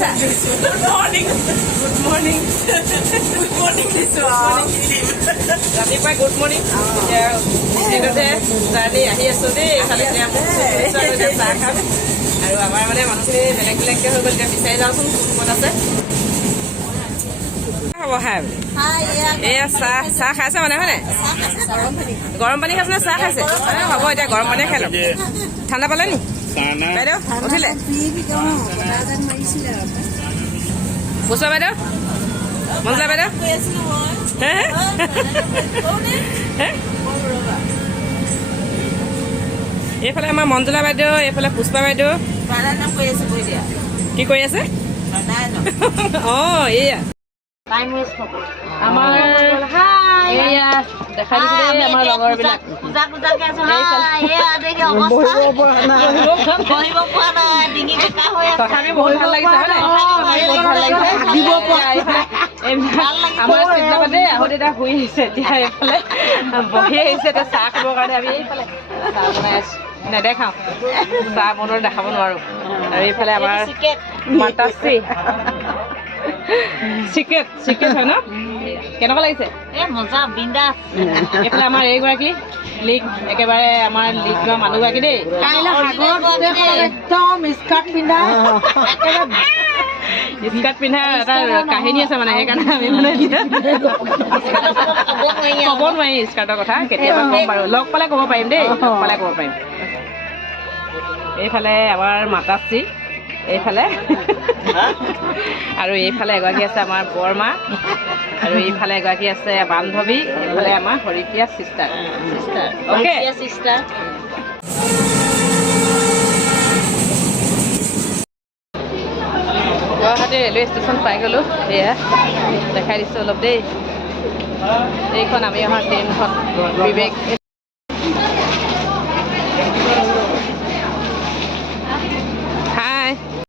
দিছা ৰাতিপুৱাই good morning ট্ৰেইনতে জাৰ্ণি আহি আছো দেই এইফালে চাহ খাম আৰু আমাৰ মানে মানুহখিনি বেলেগ বেলেগকৈ হৈ গ'ল এতিয়া বিচাৰি যাওঁচোন কোন ক'ত আছে হ'ব খাই এয়া চাহ চাহ খাইছে মানে হয় নাই গৰম পানী খাইছে নে চাহ খাইছে হ'ব এতিয়া গৰম পানীয়ে খাই ল'ম ঠাণ্ডা পালে নি বাইদেউ উঠিলে পুষ্পা বাইদেউ মঞ্জুলা বাইদেউ এইফালে আমাৰ মঞ্জুলা বাইদেউ এইফালে পুষ্পা বাইদেউ কি কৰি আছে অঁ এয়া আমাৰ এয়া দেখা দিছে আমাৰ লগৰবিলাক তথাপি বহুত ভাল লাগিছে হয় নাই বহুত ভাল লাগিছে আমাৰ চিন্তাবাদে আহোঁতে এতিয়া শুই আহিছে এতিয়া এইফালে বহি আহিছে এতিয়া চাহ খাবৰ কাৰণে আমি এইফালে চাহ বনাই আছো নেদেখাওঁ চাহ বনোৱা দেখাব নোৱাৰো আৰু এইফালে আমাৰ মাতাশ্ৰী চিক্ৰেট চিক্ৰেট হয় ন কেনেকুৱা লাগিছে মজা বিন্দাছ এইফালে আমাৰ এইগৰাকী লিগ একেবাৰে আমাৰ লিগ লোৱা মানুহগৰাকী দেই একদম স্কাৰ্ট পিন্ধা স্কাৰ্ট পিন্ধা এটা কাহিনী আছে মানে সেইকাৰণে আমি মানে ক'ব নোৱাৰি স্কাৰ্টৰ কথা কেতিয়াবা ক'ম বাৰু লগ পালে ক'ব পাৰিম দেই লগ পালে ক'ব পাৰিম এইফালে আমাৰ মাতাশ্ৰী এইফালে আৰু এইফালে এগৰাকী আছে আমাৰ বৰমা আৰু এইফালে এগৰাকী আছে বান্ধৱী এইফালে আমাৰ Haripriya sister okay sister Guwahati railway station পাই গ'লোঁ এয়া দেখাই দিছোঁ অলপ দেই এইখন আমি অহা ট্ৰেইনখন বিবেক